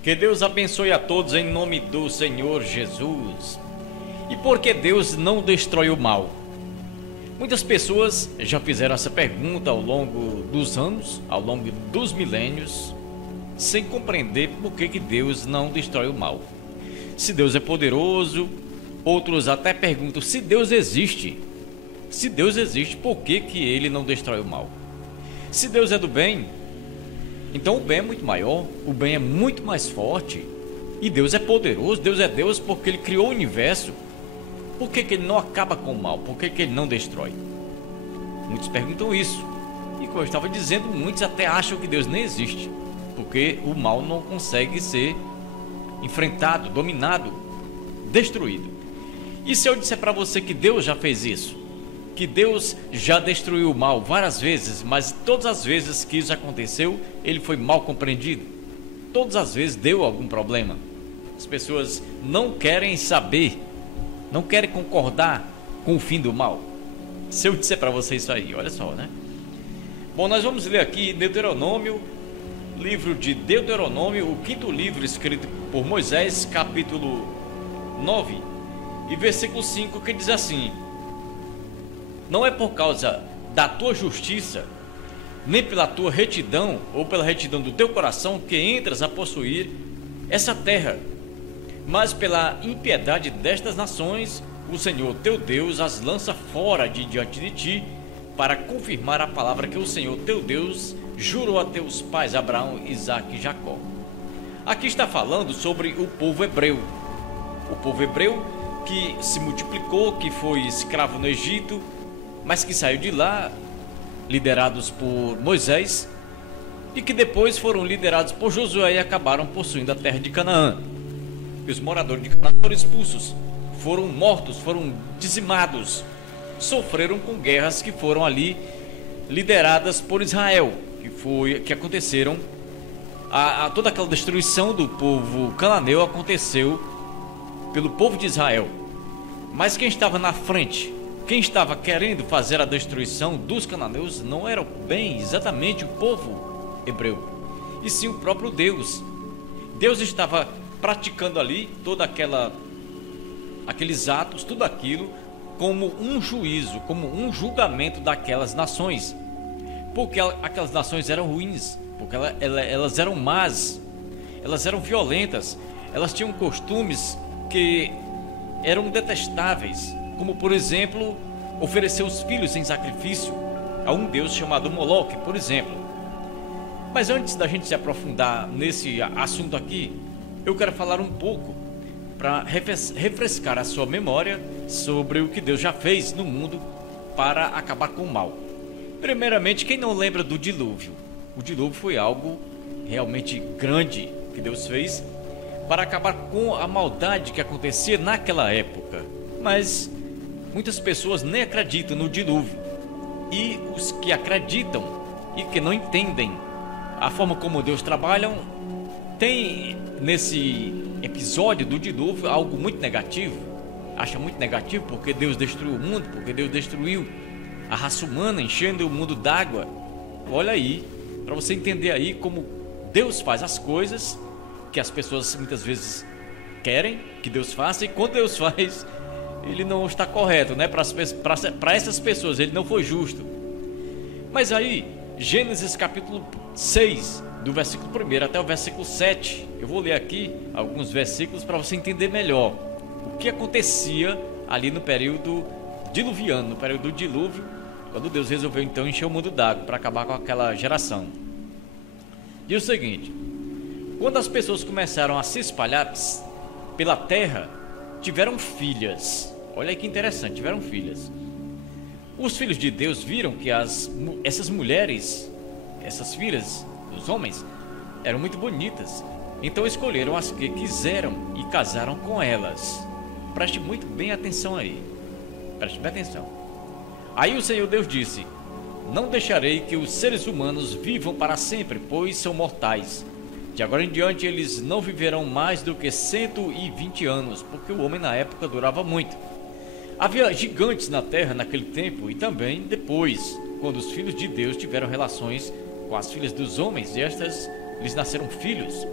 Que Deus abençoe a todos em nome do Senhor Jesus. E por que Deus não destrói o mal? Muitas pessoas já fizeram essa pergunta ao longo dos anos, ao longo dos milênios, sem compreender por que Deus não destrói o mal. Se Deus é poderoso, outros até perguntam se Deus existe. Se Deus existe, por que ele não destrói o mal? Se Deus é do bem, então o bem é muito maior, o bem é muito mais forte. E Deus é poderoso, Deus é Deus porque Ele criou o universo. Por que Ele não acaba com o mal? Por que Ele não destrói? Muitos perguntam isso. E como eu estava dizendo, muitos até acham que Deus nem existe, porque o mal não consegue ser enfrentado, dominado, destruído. E se eu disser para você que Deus já fez isso? Que Deus já destruiu o mal várias vezes, mas todas as vezes que isso aconteceu, ele foi mal compreendido. Todas as vezes deu algum problema. As pessoas não querem saber, não querem concordar com o fim do mal. Se eu disser para você isso aí, olha só, né? Bom, nós vamos ler aqui Deuteronômio, livro de Deuteronômio, o quinto livro escrito por Moisés, capítulo 9 e versículo 5, que diz assim: não é por causa da tua justiça, nem pela tua retidão ou pela retidão do teu coração que entras a possuir essa terra, mas pela impiedade destas nações, o Senhor teu Deus as lança fora de diante de ti, para confirmar a palavra que o Senhor teu Deus jurou a teus pais Abraão, Isaque e Jacó. Aqui está falando sobre o povo hebreu. O povo hebreu que se multiplicou, que foi escravo no Egito, mas que saiu de lá, liderados por Moisés, e que depois foram liderados por Josué e acabaram possuindo a terra de Canaã. E os moradores de Canaã foram expulsos, foram mortos, foram dizimados, sofreram com guerras que foram ali lideradas por Israel, que aconteceram, toda aquela destruição do povo cananeu aconteceu pelo povo de Israel. Mas quem estava na frente, quem estava querendo fazer a destruição dos cananeus não era bem exatamente o povo hebreu, e sim o próprio Deus. Deus estava praticando ali aqueles atos, tudo aquilo como um juízo, como um julgamento daquelas nações, porque aquelas nações eram ruins, porque elas eram más, elas eram violentas, elas tinham costumes que eram detestáveis, como por exemplo oferecer os filhos em sacrifício a um deus chamado Moloque, por exemplo. Mas antes da gente se aprofundar nesse assunto aqui, eu quero falar um pouco para refrescar a sua memória sobre o que Deus já fez no mundo para acabar com o mal. Primeiramente, quem não lembra do dilúvio? O dilúvio foi algo realmente grande que Deus fez para acabar com a maldade que acontecia naquela época. Mas muitas pessoas nem acreditam no dilúvio, e os que acreditam e que não entendem a forma como Deus trabalha, tem nesse episódio do dilúvio algo muito negativo. Acha muito negativo porque Deus destruiu o mundo, porque Deus destruiu a raça humana, enchendo o mundo d'água. Olha aí, para você entender aí como Deus faz as coisas que as pessoas muitas vezes querem que Deus faça, e quando Deus faz, ele não está correto, né? Para essas pessoas ele não foi justo. Mas aí, Gênesis capítulo 6, do versículo 1 até o versículo 7, eu vou ler aqui alguns versículos para você entender melhor o que acontecia ali no período diluviano, no período do dilúvio, quando Deus resolveu então encher o mundo d'água para acabar com aquela geração. Diz o seguinte: quando as pessoas começaram a se espalhar pela terra, tiveram filhas. Olha aí que interessante, tiveram filhas. Os filhos de Deus viram que essas mulheres, essas filhas dos homens, eram muito bonitas. Então escolheram as que quiseram e casaram com elas. Preste muito bem atenção aí. Preste bem atenção. Aí o Senhor Deus disse: não deixarei que os seres humanos vivam para sempre, pois são mortais. De agora em diante eles não viverão mais do que 120 anos, porque o homem na época durava muito. Havia gigantes na terra naquele tempo e também depois, quando os filhos de Deus tiveram relações com as filhas dos homens, e estas lhes nasceram filhos.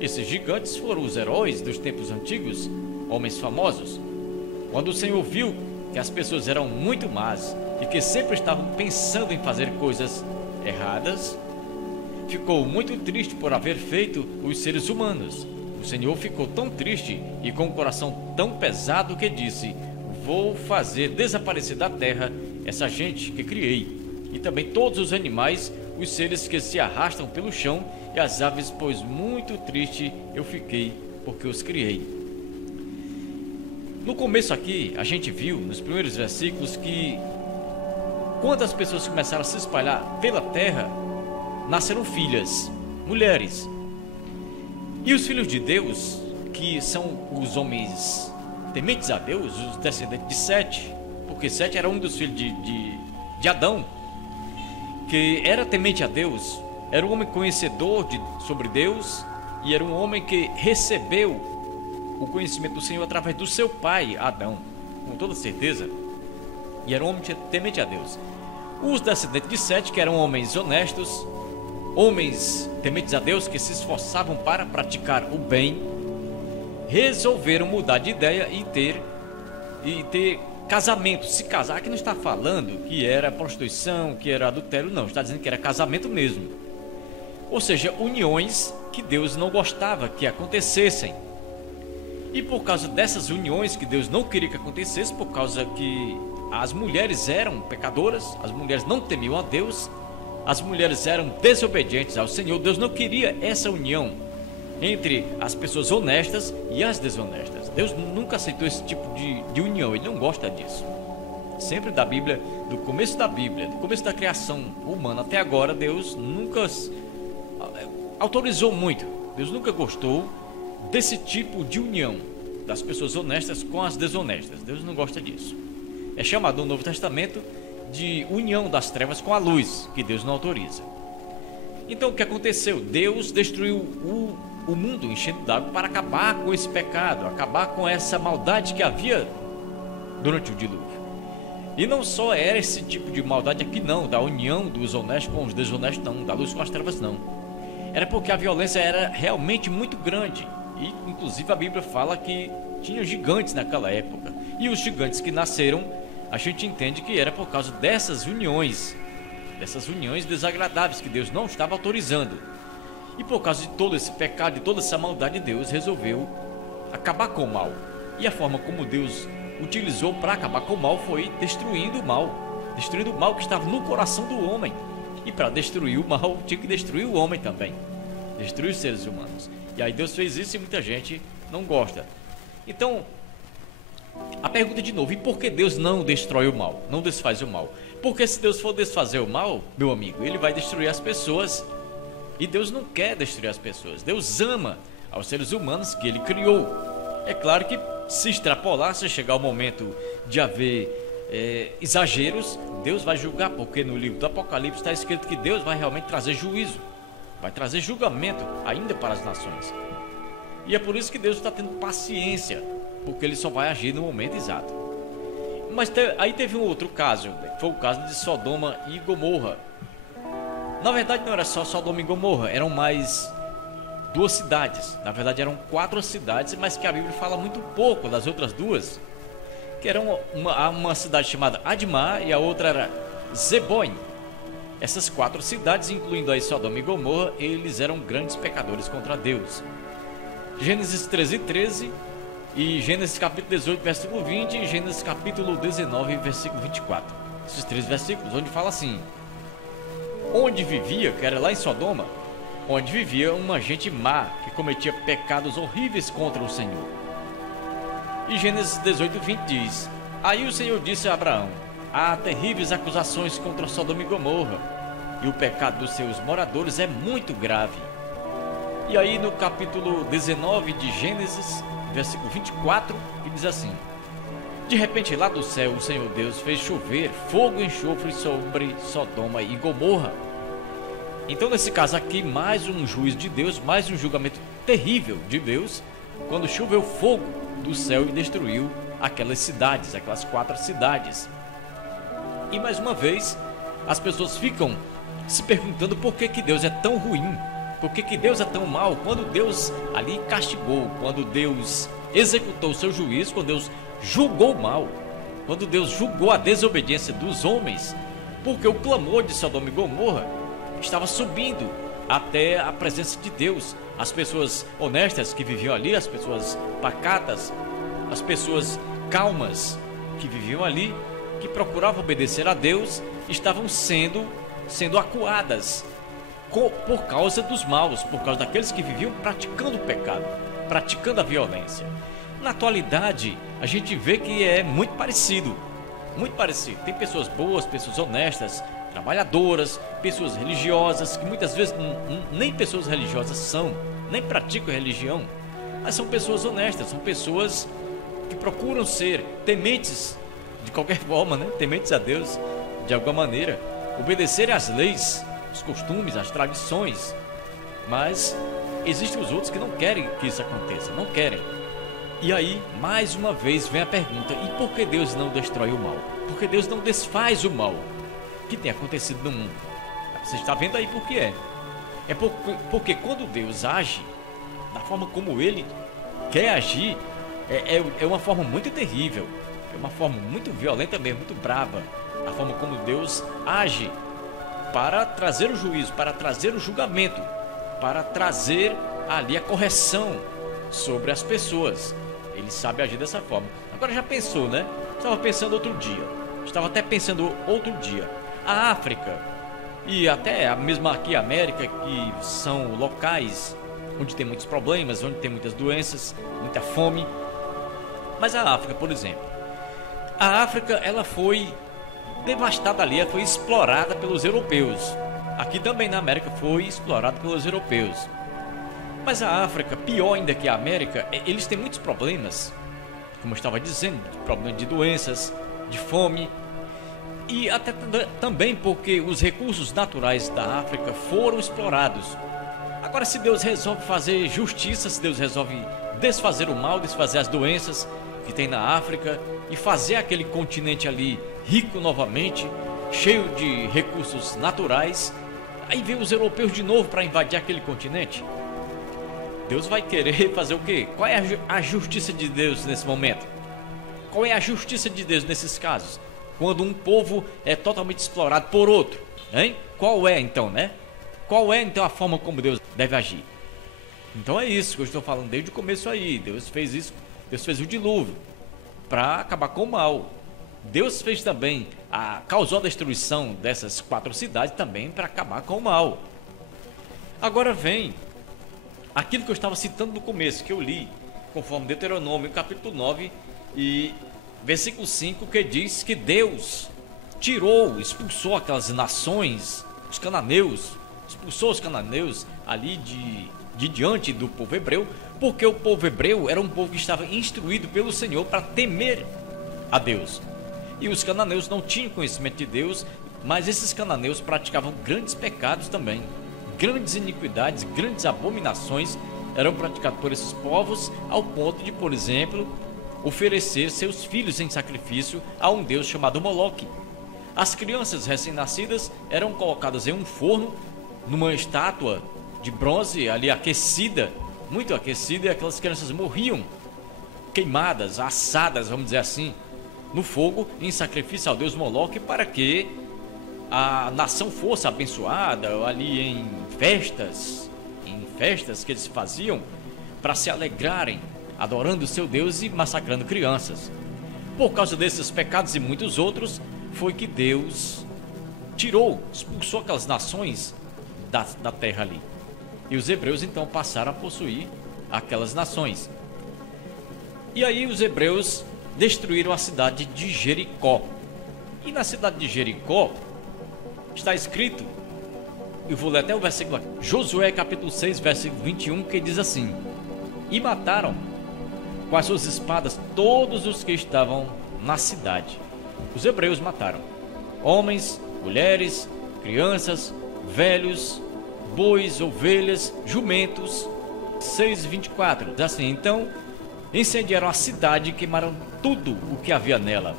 Esses gigantes foram os heróis dos tempos antigos, homens famosos. Quando o Senhor viu que as pessoas eram muito más e que sempre estavam pensando em fazer coisas erradas, ficou muito triste por haver feito os seres humanos. O Senhor ficou tão triste e com o coração tão pesado que disse: vou fazer desaparecer da terra essa gente que criei, e também todos os animais, os seres que se arrastam pelo chão e as aves, pois muito triste eu fiquei porque os criei. No começo aqui, a gente viu nos primeiros versículos que quando as pessoas começaram a se espalhar pela terra, nasceram filhas, mulheres. E os filhos de Deus, que são os homens tementes a Deus, os descendentes de Sete, porque Sete era um dos filhos de Adão, que era temente a Deus, era um homem conhecedor sobre Deus, e era um homem que recebeu o conhecimento do Senhor através do seu pai Adão, com toda certeza, e era um homem temente a Deus. Os descendentes de Sete, que eram homens honestos, homens tementes a Deus, que se esforçavam para praticar o bem, resolveram mudar de ideia e ter casamento, se casar. Aqui não está falando que era prostituição, que era adultério, não, está dizendo que era casamento mesmo. Ou seja, uniões que Deus não gostava que acontecessem. E por causa dessas uniões que Deus não queria que acontecesse, por causa que as mulheres eram pecadoras, as mulheres não temiam a Deus, as mulheres eram desobedientes ao Senhor, Deus não queria essa união entre as pessoas honestas e as desonestas. Deus nunca aceitou esse tipo de união, Ele não gosta disso. Sempre da Bíblia, do começo da Bíblia, do começo da criação humana até agora, Deus nunca autorizou muito, Deus nunca gostou desse tipo de união das pessoas honestas com as desonestas. Deus não gosta disso. É chamado no Novo Testamento de união das trevas com a luz, que Deus não autoriza. Então o que aconteceu? Deus destruiu o mundo enchendo d'água para acabar com esse pecado, acabar com essa maldade que havia durante o dilúvio. E não só era esse tipo de maldade aqui não, da união dos honestos com os desonestos não, da luz com as trevas não. Era porque a violência era realmente muito grande. E inclusive a Bíblia fala que tinha gigantes naquela época. E os gigantes que nasceram, a gente entende que era por causa dessas uniões desagradáveis que Deus não estava autorizando. E por causa de todo esse pecado, de toda essa maldade, Deus resolveu acabar com o mal. E a forma como Deus utilizou para acabar com o mal foi destruindo o mal que estava no coração do homem. E para destruir o mal, tinha que destruir o homem também, destruir os seres humanos. E aí Deus fez isso e muita gente não gosta. Então, a pergunta de novo: e por que Deus não destrói o mal, não desfaz o mal? Porque se Deus for desfazer o mal, meu amigo, Ele vai destruir as pessoas. E Deus não quer destruir as pessoas. Deus ama aos seres humanos que Ele criou. É claro que se extrapolar, se chegar o momento de haver exageros, Deus vai julgar, porque no livro do Apocalipse está escrito que Deus vai realmente trazer juízo, vai trazer julgamento ainda para as nações. E é por isso que Deus está tendo paciência, porque Ele só vai agir no momento exato. Mas aí teve um outro caso, foi o caso de Sodoma e Gomorra. Na verdade não era só Sodoma e Gomorra, eram mais duas cidades. Na verdade eram 4 cidades, mas que a Bíblia fala muito pouco das outras duas, que eram uma cidade chamada Admá e a outra era Zeboim. Essas 4 cidades, incluindo aí Sodoma e Gomorra, eles eram grandes pecadores contra Deus. Gênesis 13:13 e Gênesis capítulo 18, versículo 20 e Gênesis capítulo 19, versículo 24. Esses 3 versículos onde fala assim: onde vivia, que era lá em Sodoma, onde vivia uma gente má, que cometia pecados horríveis contra o Senhor. E Gênesis 18:20 diz: aí o Senhor disse a Abraão: há terríveis acusações contra Sodoma e Gomorra, e o pecado dos seus moradores é muito grave. E aí no capítulo 19 de Gênesis, versículo 24, que diz assim: de repente lá do céu o Senhor Deus fez chover fogo e enxofre sobre Sodoma e Gomorra. Então nesse caso aqui, mais um juízo de Deus, mais um julgamento terrível de Deus, quando choveu fogo do céu e destruiu aquelas cidades, aquelas 4 cidades. E mais uma vez as pessoas ficam se perguntando por que Deus é tão ruim, Por que que Deus é tão mau? Quando Deus ali castigou, quando Deus executou o seu juízo, quando Deus julgou o mal, quando Deus julgou a desobediência dos homens, porque o clamor de Sodoma e Gomorra estava subindo até a presença de Deus. As pessoas honestas que viviam ali, as pessoas pacatas, as pessoas calmas que viviam ali, que procuravam obedecer a Deus, estavam sendo acuadas por causa dos maus, por causa daqueles que viviam praticando o pecado, praticando a violência. Na atualidade, a gente vê que é muito parecido, muito parecido. Tem pessoas boas, pessoas honestas, trabalhadoras, pessoas religiosas, que muitas vezes nem pessoas religiosas são, nem praticam religião, mas são pessoas honestas, são pessoas que procuram ser tementes de qualquer forma, né? Tementes a Deus de alguma maneira, obedecerem às leis, os costumes, as tradições. Mas existem os outros que não querem que isso aconteça, não querem. E aí, mais uma vez, vem a pergunta: e por que Deus não destrói o mal? Por que Deus não desfaz o mal que tem acontecido no mundo? Você está vendo aí por que é? É porque quando Deus age da forma como Ele quer agir, é uma forma muito terrível, é uma forma muito violenta mesmo, muito brava. A forma como Deus age para trazer o juízo, para trazer o julgamento, para trazer ali a correção sobre as pessoas. Ele sabe agir dessa forma. Agora já pensou, né? Estava pensando outro dia. A África e até a mesma aqui a América, que são locais onde tem muitos problemas, onde tem muitas doenças, muita fome. Mas a África, por exemplo, a África ela foi devastada ali, ela foi explorada pelos europeus. Aqui também na América foi explorada pelos europeus. Mas a África, pior ainda que a América, eles têm muitos problemas, como eu estava dizendo, problemas de doenças, de fome, e até também porque os recursos naturais da África foram explorados. Agora, se Deus resolve fazer justiça, se Deus resolve desfazer o mal, desfazer as doenças que tem na África e fazer aquele continente ali rico novamente, cheio de recursos naturais, aí vem os europeus de novo para invadir aquele continente. Deus vai querer fazer o quê? Qual é a justiça de Deus nesse momento? Qual é a justiça de Deus nesses casos? Quando um povo é totalmente explorado por outro, hein? Qual é então, né? Qual é então a forma como Deus deve agir? Então é isso que eu estou falando desde o começo aí. Deus fez isso, Deus fez o dilúvio para acabar com o mal. Deus fez também, causou a destruição dessas 4 cidades também para acabar com o mal. Agora vem aquilo que eu estava citando no começo, que eu li, conforme Deuteronômio, capítulo 9 e versículo 5, que diz que Deus expulsou aquelas nações, os cananeus, expulsou os cananeus ali de diante do povo hebreu, porque o povo hebreu era um povo que estava instruído pelo Senhor para temer a Deus. E os cananeus não tinham conhecimento de Deus, mas esses cananeus praticavam grandes pecados também. Grandes iniquidades, grandes abominações eram praticadas por esses povos, ao ponto de, por exemplo, oferecer seus filhos em sacrifício a um deus chamado Moloque. As crianças recém-nascidas eram colocadas em um forno, numa estátua de bronze ali aquecida, muito aquecida, e aquelas crianças morriam queimadas, assadas, vamos dizer assim, no fogo, em sacrifício ao deus Moloque, para que a nação fosse abençoada ali em festas que eles faziam para se alegrarem, adorando o seu Deus e massacrando crianças. Por causa desses pecados e muitos outros, foi que Deus expulsou aquelas nações da terra ali. E os hebreus então passaram a possuir aquelas nações. E aí os hebreus destruíram a cidade de Jericó. E na cidade de Jericó está escrito, eu vou ler até o versículo aqui, Josué capítulo 6, versículo 21, que diz assim: e mataram com as suas espadas todos os que estavam na cidade. Os hebreus mataram homens, mulheres, crianças, velhos, bois, ovelhas, jumentos. 6:24 diz assim: então incendiaram a cidade e queimaram tudo o que havia nela,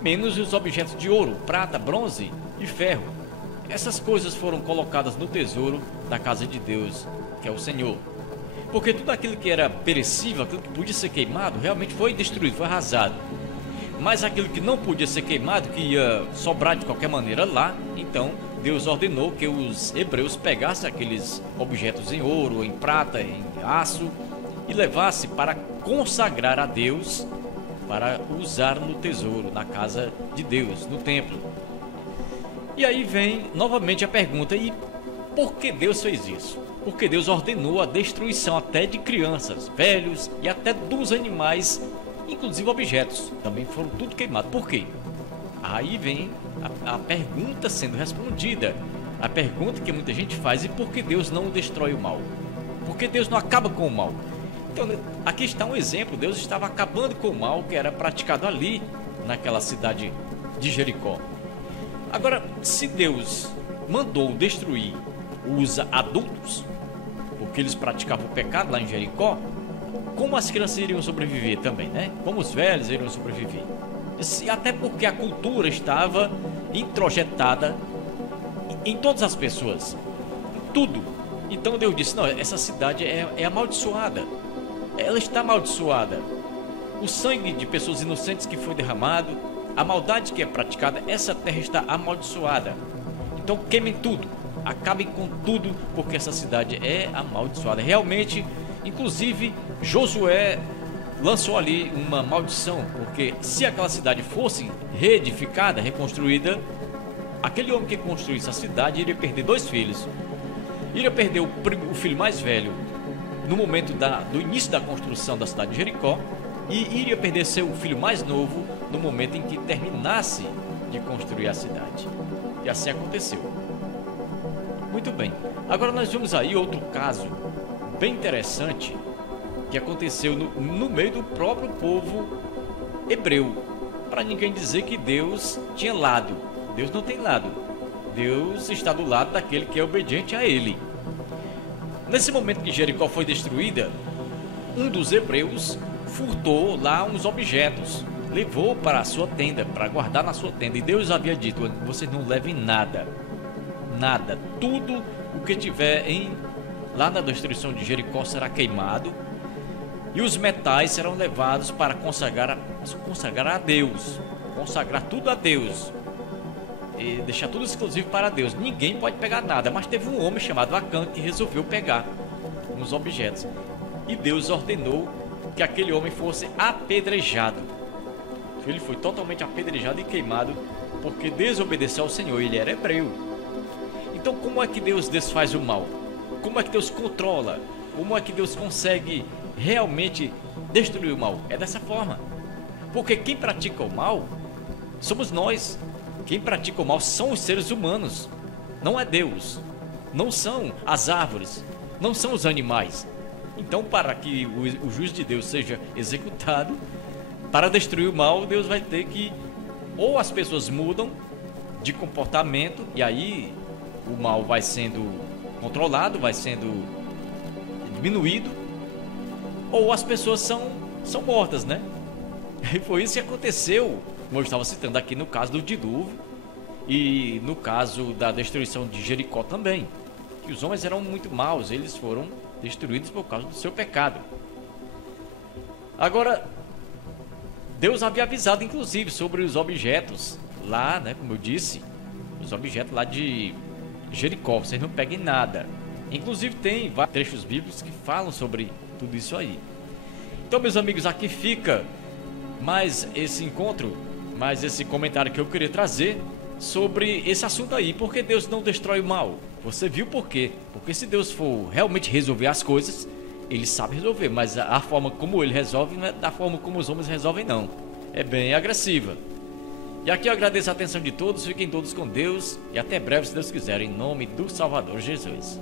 menos os objetos de ouro, prata, bronze e ferro. essas coisas foram colocadas no tesouro da casa de Deus, que é o Senhor. Porque tudo aquilo que era perecível, aquilo que podia ser queimado, realmente foi destruído, foi arrasado. Mas aquilo que não podia ser queimado, que ia sobrar de qualquer maneira lá, então Deus ordenou que os hebreus pegassem aqueles objetos em ouro, em prata, em aço e levassem para consagrar a Deus, para usar no tesouro, na casa de Deus, no templo. E aí vem novamente a pergunta: e por que Deus fez isso? Porque Deus ordenou a destruição até de crianças, velhos e até dos animais, inclusive objetos, também foram tudo queimados. Por quê? Aí vem a pergunta sendo respondida, a pergunta que muita gente faz: e por que Deus não destrói o mal? Por que Deus não acaba com o mal? Então, aqui está um exemplo. Deus estava acabando com o mal que era praticado ali, naquela cidade de Jericó. Agora, se Deus mandou destruir os adultos, porque eles praticavam o pecado lá em Jericó, como as crianças iriam sobreviver também, né? Como os velhos iriam sobreviver? Até porque a cultura estava introjetada em todas as pessoas, em tudo. Então Deus disse: não, essa cidade é amaldiçoada, ela está amaldiçoada. O sangue de pessoas inocentes que foi derramado, a maldade que é praticada, essa terra está amaldiçoada. Então queimem tudo, acabem com tudo, porque essa cidade é amaldiçoada. Realmente, inclusive Josué lançou ali uma maldição, porque se aquela cidade fosse reedificada, reconstruída, aquele homem que construísse a cidade iria perder 2 filhos. Iria perder o filho mais velho no momento do início da construção da cidade de Jericó, e iria perder seu filho mais novo no momento em que terminasse de construir a cidade. E assim aconteceu. Muito bem, agora nós vemos aí outro caso bem interessante que aconteceu no meio do próprio povo hebreu. Para ninguém dizer que Deus tinha lado. Deus não tem lado. Deus está do lado daquele que é obediente a Ele. Nesse momento que Jericó foi destruída, um dos hebreus furtou lá uns objetos, levou para a sua tenda, para guardar na sua tenda. E Deus havia dito: vocês não levem nada, nada, tudo o que tiver lá na destruição de Jericó será queimado, e os metais serão levados para consagrar a Deus, consagrar tudo a Deus, e deixar tudo exclusivo para Deus. Ninguém pode pegar nada. Mas teve um homem chamado Acã que resolveu pegar uns objetos, e Deus ordenou que aquele homem fosse apedrejado. Ele foi totalmente apedrejado e queimado porque desobedeceu ao Senhor. Ele era hebreu. Então, como é que Deus desfaz o mal? Como é que Deus controla? Como é que Deus consegue realmente destruir o mal? É dessa forma. Porque quem pratica o mal somos nós. Quem pratica o mal são os seres humanos. Não é Deus. Não são as árvores. Não são os animais. Então, para que o juízo de Deus seja executado, para destruir o mal, Deus vai ter que, ou as pessoas mudam de comportamento, e aí o mal vai sendo controlado, vai sendo diminuído, ou as pessoas são mortas, né? E foi isso que aconteceu, como eu estava citando aqui no caso do dilúvio e no caso da destruição de Jericó também, que os homens eram muito maus, eles foram destruídos por causa do seu pecado. Agora, Deus havia avisado inclusive sobre os objetos lá, né, como eu disse, os objetos lá de Jericó: vocês não peguem nada. Inclusive tem vários trechos bíblicos que falam sobre tudo isso aí. Então, meus amigos, aqui fica mais esse encontro, mais esse comentário que eu queria trazer sobre esse assunto aí. Por que Deus não destrói o mal? Você viu por quê? Porque se Deus for realmente resolver as coisas, Ele sabe resolver, mas a forma como Ele resolve não é da forma como os homens resolvem, não. É bem agressiva. E aqui eu agradeço a atenção de todos, fiquem todos com Deus e até breve, se Deus quiser, em nome do Salvador Jesus.